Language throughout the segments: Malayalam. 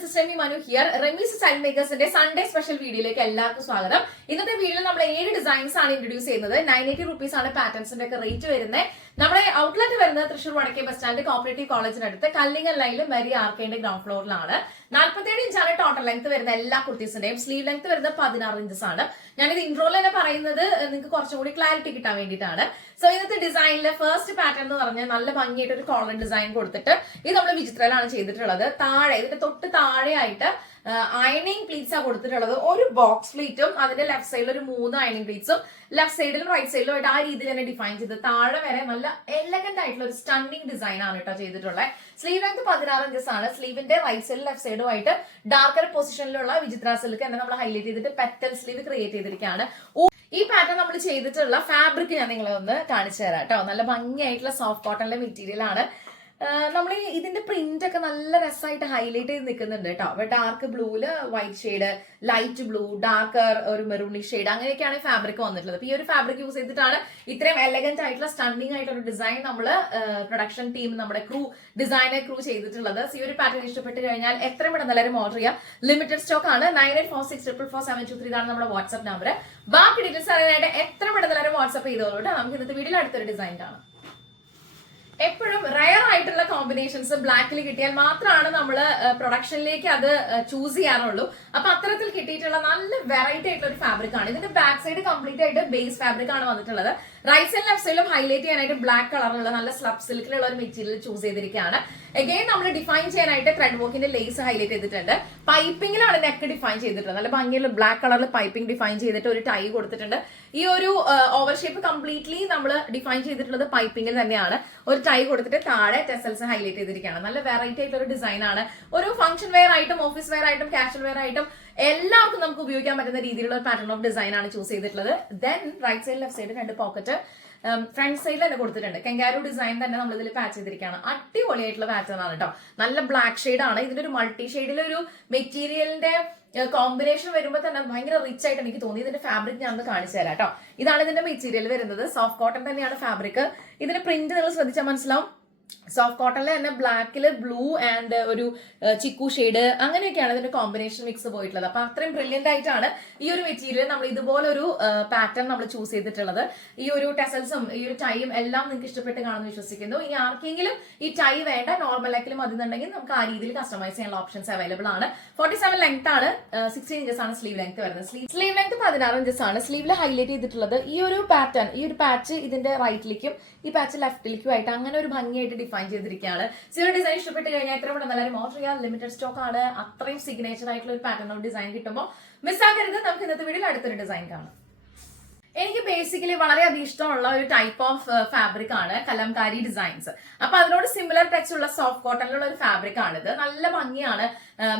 this is Remi Manu here. Remi's Style Makersന്റെ സൺഡേ സ്പെഷ്യൽ വീഡിയോയിലേക്ക് എല്ലാവർക്കും സ്വാഗതം. ഇന്നത്തെ വീഡിയോയിൽ നമ്മൾ 7 ഡിസൈൻസ് ആണ് ഇൻട്രൊഡ്യൂസ് ചെയ്യുന്നത്. 980 rupees ആണ് പാറ്റേൺസിന്റെ ഒക്കെ റേറ്റ് വരുന്നത്. നമ്മുടെ ഔട്ട്ലെറ്റ് വരുന്നത് തൃശ്ശൂർ വടക്കേ ബസ് സ്റ്റാൻഡ് കോപ്പറേറ്റീവ് കോളേജിനടുത്ത് കല്ലിങ്ങൽ ലൈനിൽ മെരി ആർക്കേന്റെ ഗ്രൗണ്ട് ഫ്ലോറിലാണ്. 47 ഇഞ്ചാണ് ടോട്ടൽ ലെങ്ത് വരുന്ന എല്ലാ കുർത്തീസിന്റെയും. സ്ലീവ് ലെങ്ത് വരുന്നത് 16 ഇഞ്ചസ് ആണ്. ഞാനിത് ഇൻട്രോയിൽ തന്നെ പറയുന്നത് നിങ്ങൾക്ക് കുറച്ചും കൂടി ക്ലാരിറ്റി കിട്ടാൻ വേണ്ടിയിട്ടാണ്. സോ ഇന്നത്തെ ഡിസൈനിലെ ഫസ്റ്റ് പാറ്റേൺ എന്ന് പറഞ്ഞാൽ നല്ല ഭംഗിയായിട്ട് ഒരു കോളർ ഡിസൈൻ കൊടുത്തിട്ട് ഇത് നമ്മൾ വിചിത്രയിലാണ് ചെയ്തിട്ടുള്ളത്. താഴെ ഇതിന്റെ തൊട്ട് താഴെയായിട്ട് അയണിങ് പ്ലീറ്റ്സ് ആണ് കൊടുത്തിട്ടുള്ളത്. ഒരു ബോക്സ് പ്ലീറ്റും അതിന്റെ ലെഫ്റ്റ് സൈഡിൽ ഒരു 3 അയണിങ് പ്ലീറ്റ്സും ലെഫ്റ്റ് സൈഡിലും റൈറ്റ് സൈഡിലും ആയിട്ട് ആ രീതിയിൽ തന്നെ ഡിഫൈൻ ചെയ്ത് താഴെ വരെ നല്ല എലഗന്റ് ആയിട്ടുള്ള ഒരു സ്റ്റണ്ണിങ് ഡിസൈൻ ആണ് കേട്ടോ ചെയ്തിട്ടുള്ളത്. സ്ലീവ് ലെങ്ത് 16 ഇഞ്ചസ് ആണ്. സ്ലീവിന്റെ റൈറ്റ് സൈഡിൽ ലെഫ്റ്റ് സൈഡുമായിട്ട് ഡാർക്കർ പൊസിഷനിലുള്ള വിചിത്ര സിൽക്ക് തന്നെ നമ്മൾ ഹൈലൈറ്റ് ചെയ്തിട്ട് പെറ്റൽ സ്ലീവ് ക്രിയേറ്റ് ചെയ്തിരിക്കുകയാണ്. ഈ പാറ്റേൺ നമ്മൾ ചെയ്തിട്ടുള്ള ഫാബ്രിക് ഞാൻ നിങ്ങളെ ഒന്ന് കാണിച്ചു തരാം കേട്ടോ. നല്ല ഭംഗിയായിട്ടുള്ള സോഫ്റ്റ് കോട്ടണിലെ മെറ്റീരിയൽ ആണ്. നമ്മൾ ഇതിന്റെ പ്രിന്റ് ഒക്കെ നല്ല രസമായിട്ട് ഹൈലൈറ്റ് ചെയ്ത് നിൽക്കുന്നുണ്ട് കേട്ടോ. ഡാർക്ക് ബ്ലൂല് white shade, light blue, darker ഒരു മെറൂണി ഷെയ്ഡ്, അങ്ങനെയൊക്കെയാണ് ഫാബ്രിക് വന്നിട്ടുള്ളത്. ഈ ഒരു ഫാബ്രിക് യൂസ് ചെയ്തിട്ടാണ് ഇത്രയും എലഗന്റ് ആയിട്ടുള്ള സ്റ്റണ്ണിങ് ആയിട്ടുള്ള ഡിസൈൻ നമ്മൾ പ്രൊഡക്ഷൻ ടീം നമ്മുടെ ഡിസൈനർ ക്രൂ ചെയ്തിട്ടുള്ളത്. ഈ ഒരു പാറ്റേൺ ഇഷ്ടപ്പെട്ട് കഴിഞ്ഞാൽ എത്രയും പെട്ടെന്ന് എല്ലാവരും ഓർഡർ ചെയ്യാം. ലിമിറ്റഡ് സ്റ്റോക്ക് ആണ്. 9846444723 ഇതാണ് നമ്മുടെ വാട്സ്ആപ്പ് നമ്പർ. ബാക്കി ഡീറ്റെയിൽസ് അറിയാനായിട്ട് എത്ര പെട്ടെന്ന് എല്ലാവരും വാട്സ്ആപ്പ് ചെയ്തോളൂ. നമുക്ക് ഇന്നത്തെ വീഡിയോയിൽ അടുത്തൊരു ഡിസൈൻ കാണാം. എപ്പോഴും റയർ ആയിട്ടുള്ള കോമ്പിനേഷൻസ് ബ്ലാക്കിൽ കിട്ടിയാൽ മാത്രമാണ് നമ്മൾ പ്രൊഡക്ഷനിലേക്ക് അത് ചൂസ് ചെയ്യാറുള്ളൂ. അപ്പൊ അത്തരത്തിൽ കിട്ടിയിട്ടുള്ള നല്ല വെറൈറ്റി ആയിട്ടുള്ള ഒരു ഫാബ്രിക് ആണ്. ഇതിന്റെ ബാക്ക് സൈഡ് കംപ്ലീറ്റ് ആയിട്ട് ബേസ് ഫാബ്രിക് ആണ് വന്നിട്ടുള്ളത്. റൈറ്റ് സൈഡ് ലെഫ്റ്റ് സൈഡിലും ഹൈലൈറ്റ് ചെയ്യാനായിട്ട് ബ്ലാക്ക് കളറിലുള്ള നല്ല സ്ലബ് സിൽക്കിലുള്ള ഒരു മെറ്റീരിയൽ ചൂസ് ചെയ്തിരിക്കുകയാണ്. എഗെയിൻ നമ്മൾ ഡിഫൈൻ ചെയ്യാനായിട്ട് ത്രെഡ് വർക്കിന്റെ ലേസ് ഹൈലൈറ്റ് ചെയ്തിട്ടുണ്ട്. പൈപ്പിംഗിലാണ് നെക്ക് ഡിഫൈൻ ചെയ്തിട്ടുള്ളത്. നല്ല ഭംഗിയുള്ള ബ്ലാക്ക് കളറിൽ പൈപ്പിംഗ് ഡിഫൈൻ ചെയ്തിട്ട് ഒരു ടൈ കൊടുത്തിട്ടുണ്ട്. ഈ ഒരു ഓവർ ഷേപ്പ് കംപ്ലീറ്റ്ലി നമ്മൾ ഡിഫൈൻ ചെയ്തിട്ടുള്ളത് പൈപ്പിംഗിൽ തന്നെയാണ്. ഒരു ടൈ കൊടുത്തിട്ട് താഴെ ടെസൽസ് ഹൈലൈറ്റ് ചെയ്തിരിക്കുകയാണ്. നല്ല വെറൈറ്റി ആയിട്ടുള്ള ഒരു ഡിസൈൻ ആണ്. ഒരു ഫംഗ്ഷൻ വെയർ ആയിട്ടും ഓഫീസ് വെയർ ആയിട്ടും കാഷ്വൽ വെയർ ആയിട്ടും എല്ലാവർക്കും നമുക്ക് ഉപയോഗിക്കാൻ പറ്റുന്ന രീതിയിലുള്ള ഒരു പാറ്റേൺ ഓഫ് ഡിസൈൻ ആണ് ചൂസ് ചെയ്തിട്ടുള്ളത്. Then right side left side 2 pocket front സൈഡിൽ തന്നെ കൊടുത്തിട്ടുണ്ട്. കെങ്കാരു ഡിസൈൻ തന്നെ നമ്മൾ ഇതിൽ പാച്ച് ചെയ്തിരിക്കുകയാണ്. അടിപൊളിയായിട്ടുള്ള പാറ്റേൺ ആണ് കേട്ടോ. നല്ല ബ്ലാക്ക് ഷെയ്ഡ് ആണ്. ഇതിന്റെ ഒരു മൾട്ടി ഷെയ്ഡിലെ ഒരു മെറ്റീരിയലിന്റെ കോമ്പിനേഷൻ വരുമ്പോൾ തന്നെ ഭയങ്കര റിച്ച് ആയിട്ട് എനിക്ക് തോന്നി. ഇതിന്റെ ഫാബ്രിക് ഞാൻ ഒന്ന് കാണിച്ചു തരാം കേട്ടോ. ഇതാണ് ഇതിന്റെ മെറ്റീരിയൽ വരുന്നത്. സോഫ്റ്റ് കോട്ടൺ തന്നെയാണ് ഫാബ്രിക്. ഇതിന്റെ പ്രിന്റ് നിങ്ങൾ ശ്രദ്ധിച്ചാൽ മനസ്സിലാവും. സോഫ്റ്റ് കോട്ടണിൽ തന്നെ ബ്ലാക്കില് ബ്ലൂ ആൻഡ് ഒരു ചിക്കു ഷെയ്ഡ് അങ്ങനെയൊക്കെയാണ് ഇതിന്റെ കോമ്പിനേഷൻ മിക്സ് പോയിട്ടുള്ളത്. അപ്പൊ അത്രയും ബ്രില്യന്റ് ആയിട്ടാണ് ഈ ഒരു മെറ്റീരിയൽ നമ്മൾ ഇതുപോലൊരു പാറ്റേൺ നമ്മൾ ചൂസ് ചെയ്തിട്ടുള്ളത്. ഈ ഒരു ടെസൽസും ഈ ഒരു ടൈയും എല്ലാം നിങ്ങൾക്ക് ഇഷ്ടപ്പെട്ട് കാണുമെന്ന് വിശ്വസിക്കുന്നു. ഇനി ആർക്കെങ്കിലും ഈ ടൈ വേണ്ട നോർമൽ ലെക്കിലും മതിന്നുണ്ടെങ്കിൽ നമുക്ക് ആ രീതിയിൽ കസ്റ്റമൈസ് ചെയ്യാനുള്ള ഓപ്ഷൻസ് അവൈലബിൾ ആണ്. 47 ലെങ്ത് ആണ്. 16 ഇഞ്ചസ് ആണ് സ്ലീവ് ലെങ്ത് വരുന്നത്. സ്ലീവ് ലെങ്ത് 16 ഇഞ്ചസ് ആണ്. സ്ലീവിൽ ഹൈലൈറ്റ് ചെയ്തിട്ടുള്ളത് ഈ ഒരു പാറ്റേൺ, ഈ ഒരു പാച്ച് ഇതിന്റെ റൈറ്റിലേക്കും ഈ പാച്ച് ലെഫ്റ്റിലേക്കും ആയിട്ട് അങ്ങനെ ഒരു ഭംഗിയായിട്ട് ഡിഫൈൻ ചെയ്തിരിക്കുകയാണ്. ഒരു ഡിസൈൻ ഇഷ്ടപ്പെട്ട് കഴിഞ്ഞാൽ എത്ര കൂടെ എല്ലാവരും ഓർഡർ ചെയ്യാൻ. ലിമിറ്റഡ് സ്റ്റോക്ക് ആണ്. അത്രയും സിഗ്നേച്ചർ ആയിട്ടുള്ള ഒരു പാറ്റേൺ ഓഫ് ഡിസൈൻ കിട്ടുമ്പോൾ മിസ്സാക്കരുത്. നമുക്ക് ഇന്നത്തെ വീഡിയോയിൽ അടുത്തൊരു ഡിസൈൻ കാണാം. എനിക്ക് ബേസിക്കലി വളരെയധികം ഇഷ്ടമുള്ള ഒരു ടൈപ്പ് ഓഫ് ഫാബ്രിക് ആണ് കലംകാരി ഡിസൈൻസ്. അപ്പൊ അതിനോട് സിമിലർ ടച്ച് ഉള്ള സോഫ്റ്റ് കോട്ടണിലുള്ള ഒരു ഫാബ്രിക് ആണിത്. നല്ല ഭംഗിയാണ്.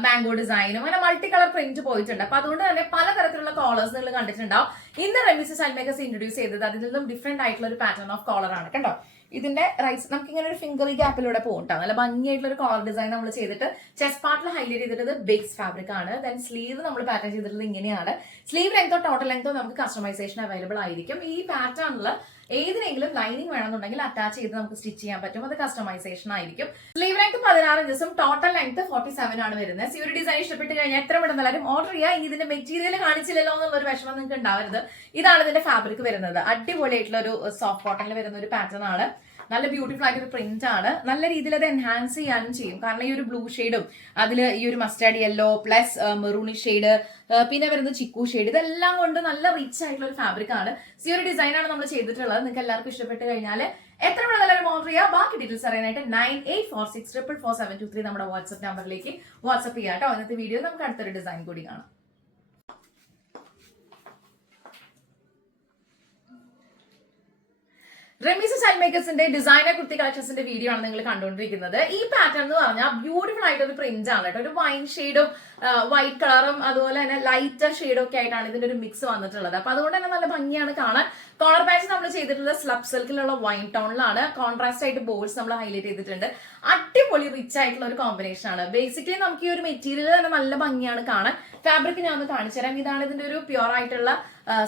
മാംഗോ ഡിസൈനും അങ്ങനെ മൾട്ടി കളർ പ്രിന്റ് പോയിട്ടുണ്ട്. അപ്പൊ അതുകൊണ്ട് തന്നെ പലതരത്തിലുള്ള കോളേഴ്സ് നിങ്ങൾ കണ്ടിട്ടുണ്ടാവും. ഇന്ന് റെമിസ് സ്റ്റൈൽ മേക്കേഴ്സ് ഇൻട്രൊഡ്യൂസ് ചെയ്തത് അതിൽ നിന്നും ഡിഫറെന്റ് ആയിട്ടുള്ള ഒരു പാറ്റേൺ ഓഫ് കോളർ ആണ് കേട്ടോ. ഇതിന്റെ റൈറ്റ് നമുക്ക് ഇങ്ങനെ ഒരു ഫിംഗറി ഗ്യാപ്പിലൂടെ പോകട്ടോ. നല്ല ഭംഗിയായിട്ടുള്ള ഒരു കോളർ ഡിസൈൻ നമ്മൾ ചെയ്തിട്ട് ചെസ്റ്റ് പാർട്ടിൽ ഹൈലൈറ്റ് ചെയ്തിട്ട് ബേസ് ഫാബ്രിക് ആണ്. ദെൻ സ്ലീവ് നമ്മൾ പാറ്റേൺ ചെയ്തിട്ടുള്ളത് ഇങ്ങനെയാണ്. സ്ലീവ് ലെങ്തോ ടോട്ടൽ ലെങ്തോ നമുക്ക് കസ്റ്റമൈസേഷൻ അവൈലബിൾ ആയിരിക്കും. ഈ പാറ്റേണിൽ ഏതിനെങ്കിലും ലൈനിങ് വേണമെന്നുണ്ടെങ്കിൽ അറ്റാച്ച് ചെയ്ത് നമുക്ക് സ്റ്റിച്ച് ചെയ്യാൻ പറ്റും. അത് കസ്റ്റമൈസേഷൻ ആയിരിക്കും. സ്ലീവ് ലെങ്ത് 16 ഇഞ്ചസും ടോട്ടൽ ലെങ്ത് 47 ആണ് വരുന്നത്. ഈ ഒരു ഡിസൈൻ ഇഷ്ടപ്പെട്ട് കഴിഞ്ഞാൽ എത്ര പെട്ടെന്ന് എല്ലാവരും ഓർഡർ ചെയ്യുക. ഇനി ഇതിന്റെ മെറ്റീരിയൽ കാണിച്ചില്ലല്ലോ എന്നുള്ളൊരു വിഷമം നിങ്ങൾക്ക് ഉണ്ടാവരുത്. ഇതാണ് ഇതിന്റെ ഫാബ്രിക് വരുന്നത്. അടിപൊളിയായിട്ടുള്ള ഒരു സോഫ്റ്റ് കോട്ടണിൽ വരുന്ന ഒരു പാറ്റേൺ ആണ്. നല്ല ബ്യൂട്ടിഫുൾ ആയിട്ടൊരു പ്രിന്റ് ആണ്. നല്ല രീതിയിൽ അത് എൻഹാൻസ് ചെയ്യാനും ചെയ്യും. കാരണം ഈ ഒരു ബ്ലൂ ഷെയ്ഡും അതിൽ ഈ ഒരു മസ്റ്റാർഡ് യെല്ലോ പ്ലസ് മെറൂണി ഷെയ്ഡ് പിന്നെ വരുന്നത് ചിക്കു ഷെയ്ഡ്, ഇതെല്ലാം കൊണ്ട് നല്ല റിച്ച് ആയിട്ടുള്ള ഒരു ഫാബ്രിക് ആണ്. ഈ ഒരു ഡിസൈൻ ആണ് നമ്മൾ ചെയ്തിട്ടുള്ളത്. നിങ്ങൾക്ക് എല്ലാവർക്കും ഇഷ്ടപ്പെട്ട് കഴിഞ്ഞാൽ എത്ര പെട്ടെന്ന് എല്ലാവരും ഓർഡർ ചെയ്യുക. ബാക്കി ഡീറ്റെയിൽസ് അറിയാനായിട്ട് 9846444723 നമ്മുടെ വാട്സ്ആപ്പ് നമ്പറിലേക്ക് വാട്സ്ആപ്പ് ചെയ്യാം കേട്ടോ. ഇന്നത്തെ വീഡിയോ നമുക്ക് അടുത്തൊരു ഡിസൈൻ കൂടി കാണാം. റെമിസ് സ്റ്റൈൽ മേക്കേഴ്സിന്റെ ഡിസൈനർ കുർത്തി കളക്ഷൻസിന്റെ വീഡിയോ ആണ് നിങ്ങൾ കണ്ടുകൊണ്ടിരിക്കുന്നത്. ഈ പാറ്റേൺ എന്ന് പറഞ്ഞാൽ ബ്യൂട്ടിഫുൾ ആയിട്ടൊരു പ്രിന്റ് ആണ് കേട്ടോ. ഒരു വൈൻ ഷെയ്ഡും വൈറ്റ് കളറും അതുപോലെ തന്നെ ലൈറ്റർ ഷെയ്ഡും ഒക്കെ ആയിട്ടാണ് ഇതിന്റെ ഒരു മിക്സ് വന്നിട്ടുള്ളത്. അപ്പൊ അതുകൊണ്ട് തന്നെ നല്ല ഭംഗിയാണ് കാണാൻ. കോളർ പാച്ച് നമ്മൾ ചെയ്തിട്ടുള്ള സ്ലബ് സിൽക്കിലുള്ള വൈൻ ടോണിലാണ്. കോൺട്രാസ്റ്റ് ആയിട്ട് ബോൾസ് നമ്മൾ ഹൈലൈറ്റ് ചെയ്തിട്ടുണ്ട്. അടിപൊളി റിച്ച് ആയിട്ടുള്ള ഒരു കോമ്പിനേഷൻ ആണ്. ബേസിക്കലി നമുക്ക് ഈ ഒരു മെറ്റീരിയൽ തന്നെ നല്ല ഭംഗിയാണ് കാണാൻ. ഫാബ്രിക് ഞാൻ ഒന്ന് കാണിച്ചു തരാം. ഇതാണ് ഇതിന്റെ ഒരു പ്യുവർ ആയിട്ടുള്ള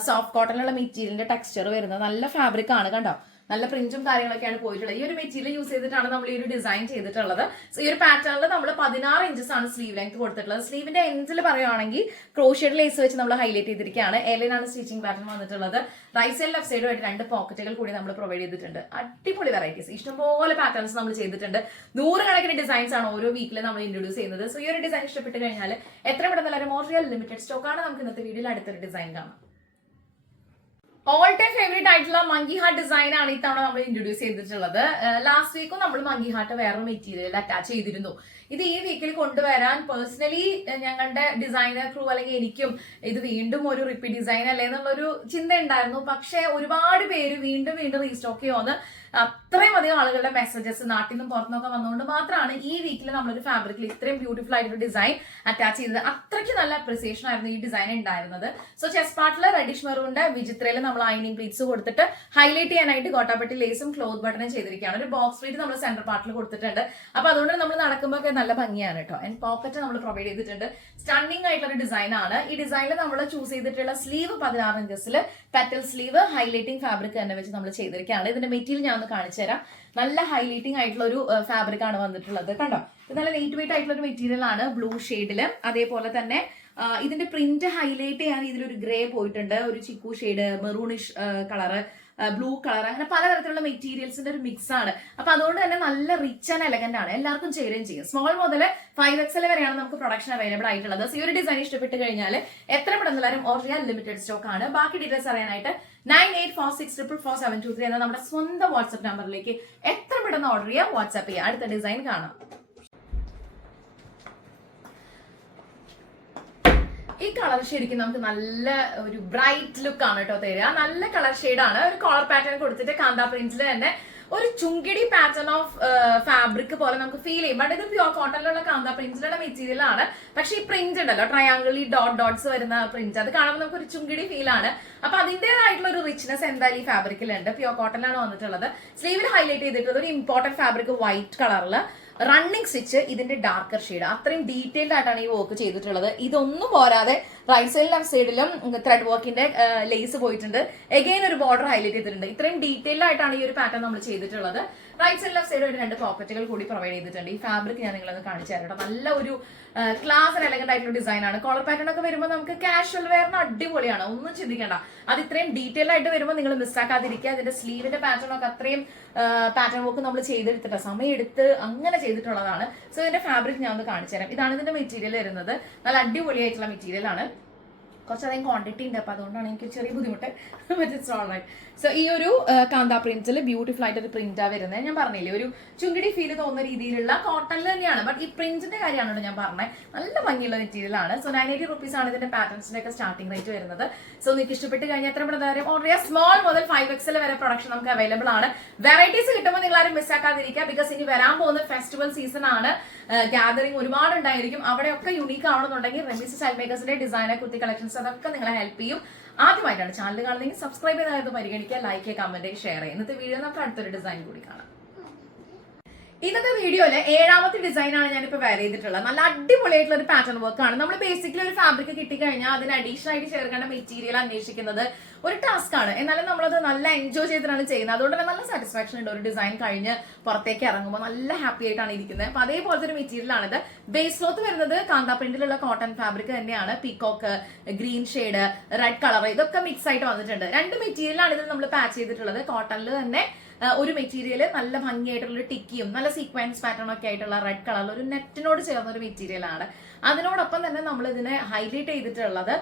സോഫ്റ്റ് കോട്ടണിലുള്ള മെറ്റീരിയലിന്റെ ടെക്സ്ചർ വരുന്നത്. നല്ല ഫാബ്രിക് ആണ് കണ്ടോ, നല്ല പ്രിന്റും കാര്യങ്ങളൊക്കെയാണ് പോയിട്ടുള്ളത്. ഈ ഒരു മെറ്റീരിയൽ യൂസ് ചെയ്തിട്ടാണ് നമ്മൾ ഈ ഒരു ഡിസൈൻ ചെയ്തിട്ടുള്ളത്. സോ ഈ ഒരു പാറ്റേണിൽ നമ്മൾ 16 ഇഞ്ചസ് ആണ് സ്ലീവ് ലെങ്ത് കൊടുത്തിട്ടുള്ളത്. സ്ലീവിന്റെ എൻഡിൽ പറയുകയാണെങ്കിൽ ക്രോഷ്യഡ് ലേസ് വെച്ച് നമ്മൾ ഹൈലൈറ്റ് ചെയ്തിരിക്കുകയാണ്. എയർലൈനാണ് സ്റ്റിച്ചിങ് പാറ്റേൺ വന്നിട്ടുള്ളത്. റൈറ്റ് സൈഡ് ലെഫ്റ്റ് സൈഡുമായിട്ട് 2 പോക്കറ്റുകൾ കൂടി നമ്മൾ പ്രൊവൈഡ് ചെയ്തിട്ടുണ്ട്. അടിപൊളി വെറൈറ്റീസ്, ഇഷ്ടംപോലെ പാറ്റേൺസ് നമ്മൾ ചെയ്തിട്ടുണ്ട്. 100 കണക്കിന് ഡിസൈൻസ് ആണ് ഓരോ വീക്കിൽ നമ്മൾ ഇൻട്രൊഡ്യൂസ് ചെയ്യുന്നത്. സോ ഈ ഒരു ഡിസൈൻ ഇഷ്ടപ്പെട്ട് കഴിഞ്ഞാൽ എത്ര പെട്ടെന്ന് എല്ലാവരും ഓറിയൽ ലിമിറ്റഡ് സ്റ്റോക്ക് ആണ്. നമുക്ക് ഇന്നത്തെ വീഡിയോയിൽ അടുത്തൊരു ഡിസൈൻ കാണാം. ഓൾ ടൈം ഫേവറേറ്റ് ആയിട്ടുള്ള മങ്കി ഹാർട്ട് ഡിസൈൻ ആണ് ഇത്തവണ നമ്മൾ ഇൻട്രൊഡ്യൂസ് ചെയ്തിട്ടുള്ളത്. ലാസ്റ്റ് വീക്കും നമ്മൾ മങ്കി ഹാർട്ട് വേറെ മെറ്റീരിയൽ അറ്റാച്ച് ചെയ്തിരുന്നു. ഇത് ഈ വീക്കിൽ കൊണ്ടുവരാൻ പേഴ്സണലി ഞങ്ങളുടെ ഡിസൈനർ ക്രൂ അല്ലെങ്കിൽ എനിക്കും ഇത് വീണ്ടും ഒരു റിപ്പീറ്റ് ഡിസൈൻ അല്ലേ എന്നുള്ളൊരു ചിന്ത ഉണ്ടായിരുന്നു. പക്ഷെ ഒരുപാട് പേര് വീണ്ടും വീണ്ടും റീസ്റ്റോക്ക് ചെയ്യുമെന്ന് അത്രയും അധികം ആളുകളുടെ മെസ്സേജസ് നാട്ടിൽ നിന്നും പുറത്തുനിന്നൊക്കെ വന്നുകൊണ്ട് മാത്രമാണ് ഈ വീക്കിൽ നമ്മളൊരു ഫാബ്രിക്കിൽ ഇത്രയും ബ്യൂട്ടിഫുൾ ആയിട്ടൊരു ഡിസൈൻ അറ്റാച്ച് ചെയ്തത്. അത്രയ്ക്ക് നല്ല അപ്രിസിയേഷൻ ആയിരുന്നു ഈ ഡിസൈൻ ഉണ്ടായിരുന്നത്. സോ ചെസ്റ്റ് പാർട്ടിൽ റെഡിഷ് മെറൂണിന്റെ വിചിത്രയിൽ നമ്മൾ ഐനിങ് പ്ലീറ്റ്സ് കൊടുത്തിട്ട് ഹൈലൈറ്റ് ചെയ്യാനായിട്ട് ഗോട്ടാപ്പട്ടി ലേസും ക്ലോത്ത് ബട്ടണും ചെയ്തിരിക്കുകയാണ്. ഒരു ബോക്സ് പ്ലീറ്റ് നമ്മൾ സെന്റർ പാർട്ടിൽ കൊടുത്തിട്ടുണ്ട്. അപ്പൊ അതുകൊണ്ട് നമ്മൾ നടക്കുമ്പോൾ നല്ല ഭംഗിയാണ് കേട്ടോ. ആൻഡ് പോക്കറ്റ് നമ്മൾ പ്രൊവൈഡ് ചെയ്തിട്ടുണ്ട്. സ്റ്റണ്ണിങ് ആയിട്ടുള്ള ഒരു ഡിസൈൻ ആണ്. ഈ ഡിസൈനിൽ നമ്മൾ ചൂസ് ചെയ്തിട്ടുള്ള സ്ലീവ് 16 ഇഞ്ചസിൽ പെറ്റൽ സ്ലീവ് ഹൈലൈറ്റിംഗ് ഫാബ്രിക് തന്നെ വെച്ച് നമ്മൾ ചെയ്തിരിക്കുകയാണ്. ഇതിന്റെ മെറ്റീരിയൽ ഞാൻ ഒന്ന് കാണിച്ചു തരാം. നല്ല ഹൈലൈറ്റിംഗ് ആയിട്ടുള്ള ഒരു ഫാബ്രിക് ആണ് വന്നിട്ടുള്ളത്. കണ്ടോ, ഇത് നല്ല ലൈറ്റ് വെയിറ്റ് ആയിട്ടുള്ള ഒരു മെറ്റീരിയൽ ആണ്, ബ്ലൂ ഷെയ്ഡില്. അതേപോലെ തന്നെ ഇതിന്റെ പ്രിന്റ് ഹൈലൈറ്റ് ചെയ്യാൻ ഇതിലൊരു ഗ്രേ പോയിട്ടുണ്ട്, ഒരു chikoo shade, maroonish colour, blue colour, അങ്ങനെ പലതരത്തിലുള്ള മെറ്റീരിയൽസിന്റെ ഒരു മിക്സ് ആണ്. അപ്പൊ അതുകൊണ്ട് തന്നെ നല്ല റിച്ച് ആൻഡ് എലഗന്റ് ആണ്, എല്ലാവർക്കും ചേരുകയും ചെയ്യും. സ്മോൾ മുതൽ 5XL വരെയാണ് നമുക്ക് പ്രൊഡക്ഷൻ അവൈലബിൾ ആയിട്ടുള്ളത്. സോ ഈ ഒരു ഡിസൈൻ ഇഷ്ടപ്പെട്ട് കഴിഞ്ഞാൽ എത്ര പെട്ടെന്നാലും ഓറിയൽ ലിമിറ്റഡ് സ്റ്റോക്ക് ആണ്. ബാക്കി ഡീറ്റെയിൽസ് അറിയാനായിട്ട് 9846444723 എന്ന നമ്മുടെ സ്വന്തം വാട്സ്ആപ്പ് നമ്പറിലേക്ക് എത്ര പെട്ടെന്ന് ഓർഡർ ചെയ്യാം, വാട്സ്ആപ്പ് ചെയ്യാം. അടുത്ത ഡിസൈൻ കാണാം. ഈ കളർ ശരിക്കും നമുക്ക് നല്ല ഒരു ബ്രൈറ്റ് ലുക്ക് ആണ് കേട്ടോ തരിക. നല്ല കളർ ഷെയ്ഡാണ്. ഒരു കോളർ പാറ്റേൺ കൊടുത്തിട്ട് കാന്ത പ്രിന്റിൽ തന്നെ ഒരു ചുങ്കിടി പാറ്റേൺ ഓഫ് ഫാബ്രിക് പോലെ നമുക്ക് ഫീൽ ചെയ്യും. ബട്ട് ഇത് പ്യൂർ കോട്ടണിലുള്ള കാന്ത പ്രിന്റിലുള്ള മെറ്റീരിയൽ ആണ്. പക്ഷെ ഈ പ്രിന്റ് ഉണ്ടല്ലോ, ട്രയാങ്കിൾ, ഈ ഡോട്ട്സ് വരുന്ന പ്രിന്റ്, അത് കാണുമ്പോൾ നമുക്ക് ഒരു ചുങ്കിടി ഫീൽ ആണ്. അപ്പൊ അതിന്റേതായിട്ടുള്ള ഒരു റിച്ച്നെസ് എന്തായാലും ഈ ഫാബ്രിക്കിലുണ്ട്. പ്യൂർ കോട്ടണിലാണ് വന്നിട്ടുള്ളത്. സ്ലീവിൽ ഹൈലൈറ്റ് ചെയ്തിട്ടുള്ളത് ഒരു ഇമ്പോർട്ടന്റ് ഫാബ്രിക് വൈറ്റ് കളറിൽ, റണ്ണിങ് സ്റ്റിച്ച് ഇതിന്റെ ഡാർക്കർ ഷെയ്ഡ്. അത്രയും ഡീറ്റെയിൽഡ് ആയിട്ടാണ് ഈ വർക്ക് ചെയ്തിട്ടുള്ളത്. ഇതൊന്നും പോരാതെ റൈറ്റ് സൈഡിലും ലെഫ്റ്റ് സൈഡിലും ത്രെഡ് വർക്കിന്റെ ലേസ് പോയിട്ടുണ്ട്. എഗെയിൻ ഒരു ബോർഡർ ഹൈലൈറ്റ് ചെയ്തിട്ടുണ്ട്. ഇത്രയും ഡീറ്റെയിൽഡ് ആയിട്ടാണ് ഈ ഒരു പാറ്റേൺ നമ്മൾ ചെയ്തിട്ടുള്ളത്. റൈറ്റ് സൈഡ് ലെഫ്റ്റ് സൈഡ് 2 പോക്കറ്റുകൾ കൂടി പ്രൊവൈഡ് ചെയ്തിട്ടുണ്ട്. ഈ ഫാബ്രിക് ഞാൻ നിങ്ങളൊന്ന് കാണിച്ചു തരാം കേട്ടോ. നല്ല ഒരു ക്ലാസ് ആൻഡ് എലഗന്റ് ആയിട്ടുള്ള ഡിസൈൻ ആണ്. കോളർ പാറ്റേൺ ഒക്കെ വരുമ്പോൾ നമുക്ക് കാഷ്വൽ വെയറിന് അടിപൊളിയാണ്, ഒന്നും ചിന്തിക്കേണ്ട. അത് ഇത്രയും ഡീറ്റെയിൽ ആയിട്ട് വരുമ്പോൾ നിങ്ങൾ മിസ്സാക്കാതിരിക്കുക. അതിന്റെ സ്ലീവിന്റെ പാറ്റേൺ ഒക്കെ അത്രയും പാറ്റേൺ വർക്ക് നമ്മൾ ചെയ്തെടുത്തിട്ട് സമയം എടുത്ത് അങ്ങനെ ചെയ്തിട്ടുള്ളതാണ്. സോ ഇതിന്റെ ഫാബ്രിക് ഞാൻ ഒന്ന് കാണിച്ചു തരാം. ഇതാണ് ഇതിന്റെ മെറ്റീരിയൽ വരുന്നത്. നല്ല അടിപൊളിയായിട്ടുള്ള മെറ്റീരിയൽ ആണ്. കുറച്ചധികം ക്വാണ്ടിറ്റി ഉണ്ട്, അപ്പൊ അതുകൊണ്ടാണ് എനിക്ക് ചെറിയ ബുദ്ധിമുട്ട്. സോ ഈ ഒരു കാന്ത പ്രിന്റ്സിൽ ബ്യൂട്ടിഫുൾ ആയിട്ട് ഒരു പ്രിന്റാ വരുന്നത്. ഞാൻ പറഞ്ഞില്ലേ, ഒരു ചുങ്കിടി ഫീൽ തോന്നുന്ന രീതിയിലുള്ള കോട്ടണിൽ തന്നെയാണ്. ബട്ട് ഈ പ്രിന്റിന്റെ കാര്യമാണല്ലോ ഞാൻ പറഞ്ഞത്. നല്ല ഭംഗിയുള്ള മെറ്റീരിയൽ ആണ്. സോ 980 rupees ആണ് ഇതിന്റെ പാറ്റേൺസിന്റെ ഒക്കെ സ്റ്റാർട്ടിംഗ് റേറ്റ് വരുന്നത്. സോ നിങ്ങൾക്ക് ഇഷ്ടപ്പെട്ട് കഴിഞ്ഞാൽ എത്ര പ്രധാനം ഓർഡർ ചെയ്യാം. സ്മോൾ മുതൽ 5XL വരെ പ്രൊഡക്ഷൻ നമുക്ക് അവൈലബിൾ ആണ്. വെറൈറ്റീസ് കിട്ടുമ്പോൾ നിങ്ങൾ ആരും മിസ്സാക്കാതിരിക്കുക. ബിക്കോസ് ഇനി വരാൻ പോകുന്ന ഫെസ്റ്റിവൽ സീസൺ ആണ്. ഗാദറിംഗ് ഒരുപാട് ഉണ്ടായിരിക്കും. അവിടെയൊക്കെ യുണീക്ക് ആവണമെന്നുണ്ടെങ്കിൽ റമീസ് സ്റ്റൈൽ മേക്കേഴ്സിന്റെ ഡിസൈനർ കുർത്തി കളക്ഷൻസ് അതൊക്കെ നിങ്ങളെ ഹെൽപ്പ് ചെയ്യും. ആദ്യമായിട്ടാണ് ചാനൽ കാണുന്നെങ്കിൽ സബ്സ്ക്രൈബ് ചെയ്തായത് പരിഗണിക്കുക, ലൈക്ക് ചെയ്യുക, കമന്റ്, ഷെയർ ചെയ്യുക. ഇന്നത്തെ വീഡിയോ നമുക്ക് അടുത്തൊരു ഡിസൈൻ കൂടി കാണാം. ഇന്നത്തെ വീഡിയോയില് 7ാമത്തെ ഡിസൈൻ ആണ് ഞാനിപ്പോ വെയർ ചെയ്തിട്ടുള്ളത്. നല്ല അടിപൊളിയായിട്ടുള്ള ഒരു പാറ്റേൺ വർക്ക് ആണ്. നമ്മൾ ബേസിക്കലി ഒരു ഫാബ്രിക് കിട്ടിക്കഴിഞ്ഞാൽ അതിന് അഡീഷണൽ ആയിട്ട് ചേർക്കേണ്ട മെറ്റീരിയൽ അന്വേഷിക്കുന്നത് ഒരു ടാസ്ക് ആണ്. എന്നാലും നമ്മളത് നല്ല എൻജോയ് ചെയ്തിട്ടാണ് ചെയ്യുന്നത്. അതുകൊണ്ട് തന്നെ നല്ല സാറ്റിസ്ഫാക്ഷൻ ഉണ്ട്. ഒരു ഡിസൈൻ കഴിഞ്ഞ് പുറത്തേക്ക് ഇറങ്ങുമ്പോൾ നല്ല ഹാപ്പി ആയിട്ടാണ് ഇരിക്കുന്നത്. അപ്പൊ അതേപോലത്തെ ഒരു മെറ്റീരിയൽ ആണിത്. ബേസ് ക്ലോത്ത് വരുന്നത് കാന്ത പ്രിന്റിലുള്ള കോട്ടൺ ഫാബ്രിക് തന്നെയാണ്. Peacock, green shade, red colour, ഇതൊക്കെ മിക്സ് ആയിട്ട് വന്നിട്ടുണ്ട്. 2 മെറ്റീരിയലാണ് ഇതിൽ നമ്മൾ പാച്ച് ചെയ്തിട്ടുള്ളത്. കോട്ടണിൽ തന്നെ ഒരു മെറ്റീരിയൽ നല്ല ഭംഗിയായിട്ടുള്ള ഒരു ടിക്കിയും നല്ല സീക്വൻസ് പാറ്റേൺ ഒക്കെ ആയിട്ടുള്ള റെഡ് കളറിൽ ഒരു നെറ്റിനോട് ചേർന്ന ഒരു മെറ്റീരിയൽ ആണ്. അതിനോടൊപ്പം തന്നെ നമ്മൾ ഇതിനെ ഹൈലൈറ്റ് ചെയ്തിട്ടുള്ളത്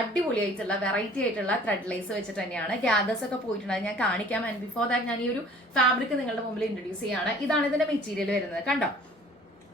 അടിപൊളിയായിട്ടുള്ള വെറൈറ്റി ആയിട്ടുള്ള ത്രെഡ് ലേസ് വെച്ചിട്ട് തന്നെയാണ്. ഗ്യാദേഴ്സ് ഒക്കെ പോയിട്ടുണ്ട്, ഞാൻ കാണിക്കാം. ആൻഡ് ബിഫോർ ദാറ്റ് ഞാൻ ഈ ഒരു ഫാബ്രിക് നിങ്ങളുടെ മുമ്പിൽ ഇൻട്രൊഡ്യൂസ് ചെയ്യാണ്. ഇതാണ് ഇതിന്റെ മെറ്റീരിയൽ വരുന്നത്. കണ്ടോ,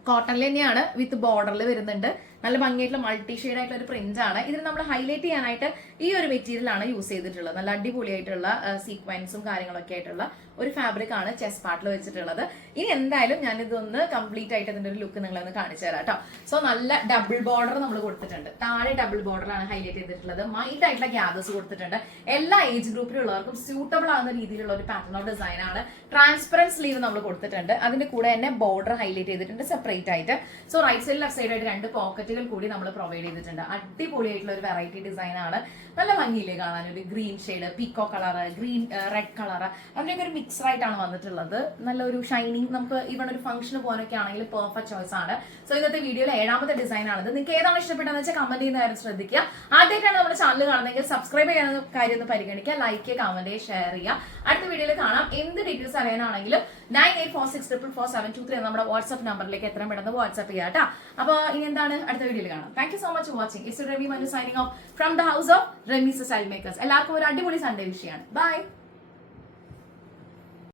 കോട്ടണിൽ തന്നെയാണ്, വിത്ത് ബോർഡറിൽ വരുന്നുണ്ട്. നല്ല ഭംഗിയായിട്ടുള്ള മൾട്ടി ഷെയ്ഡ് ആയിട്ടുള്ള ഒരു പ്രിന്റ് ആണ്. ഇതിന് നമ്മൾ ഹൈലൈറ്റ് ചെയ്യാനായിട്ട് ഈ ഒരു മെറ്റീരിയൽ ആണ് യൂസ് ചെയ്തിട്ടുള്ളത്. നല്ല അടിപൊളിയായിട്ടുള്ള സീക്വൻസും കാര്യങ്ങളൊക്കെ ആയിട്ടുള്ള ഒരു ഫാബ്രിക് ആണ് ചെസ്റ്റ് പാർട്ടിൽ വെച്ചിട്ടുള്ളത്. ഇനി എന്തായാലും ഞാൻ ഇതൊന്ന് കംപ്ലീറ്റ് ആയിട്ട് ഇതിന്റെ ഒരു ലുക്ക് നിങ്ങളൊന്ന് കാണിച്ചു തരാം കേട്ടോ. സോ നല്ല ഡബിൾ ബോർഡർ നമ്മൾ കൊടുത്തിട്ടുണ്ട്. താഴെ ഡബിൾ ബോർഡർ ആണ് ഹൈലൈറ്റ് ചെയ്തിട്ടുള്ളത്. മൈൽഡ് ആയിട്ടുള്ള ഗ്യാദേഴ്സ് കൊടുത്തിട്ടുണ്ട്. എല്ലാ ഏജ് ഗ്രൂപ്പിലുള്ളവർക്കും സ്യൂട്ടബിൾ ആകുന്ന രീതിയിലുള്ള ഒരു പാറ്റേൺ ഓഫ് ഡിസൈൻ ആണ്. ട്രാൻസ്പെറന്റ് സ്ലീവ് നമ്മൾ കൊടുത്തിട്ടുണ്ട്. അതിന്റെ കൂടെ തന്നെ ബോർഡർ ഹൈലൈറ്റ് ചെയ്തിട്ടുണ്ട് സെപ്പറേറ്റ് ആയിട്ട്. So right side left side ആയിട്ട് 2 പോക്കറ്റ് പോക്കറ്റുകൾ കൂടി നമ്മൾ പ്രൊവൈഡ് ചെയ്തിട്ടുണ്ട്. അടിപൊളിയായിട്ടുള്ള ഒരു വെറൈറ്റി ഡിസൈൻ ആണ്. നല്ല ഭംഗിയില്ലേ കാണാൻ, ഒരു green shade, peacock colour, green red colour, അതിൻ്റെയൊക്കെ ഒരു മിക്സ് ആയിട്ടാണ് വന്നിട്ടുള്ളത്. നല്ലൊരു ഷൈനിങ്, നമുക്ക് ഈവൺ ഒരു ഫംഗ്ഷന് പോകാനൊക്കെ ആണെങ്കിൽ പെർഫെക്റ്റ് ചോയ്സ് ആണ്. സോ ഇന്നത്തെ വീഡിയോയിൽ 7ാമത്തെ ഡിസൈൻ ആണിത്. നിങ്ങൾക്ക് ഏതാണ് ഇഷ്ടപ്പെട്ടതെന്ന് വെച്ചാൽ കമന്റ് ചെയ്യുന്ന കാര്യം ശ്രദ്ധിക്കുക. ആദ്യമായിട്ടാണ് നമ്മുടെ ചാനൽ കാണുന്നതെങ്കിൽ സബ്സ്ക്രൈബ് ചെയ്യുന്ന കാര്യം ഒന്ന് പരിഗണിക്കുക, ലൈക്ക്, കമന്റ്, ഷെയർ ചെയ്യുക. അടുത്ത വീഡിയോയിൽ കാണാം. എന്ത് ഡീറ്റെയിൽസ് അറിയാനാണെങ്കിലും 9846444723 നമ്മുടെ വാട്സ്ആപ്പ് നമ്പറിലേക്ക് എത്രയും പെട്ടെന്ന് വാട്സ്ആപ്പ് ചെയ്യാം കേട്ടോ. അപ്പോൾ ഇനി എന്താണ്, അടുത്ത വീഡിയോയിൽ കാണാം. Thank you so much for watching. It's Ravi Manu signing off from the house of Rameez style makers. എല്ലാവർക്കും ഒരു അടിപൊളി സൺഡേ വിഷയമാണ്. ബൈ.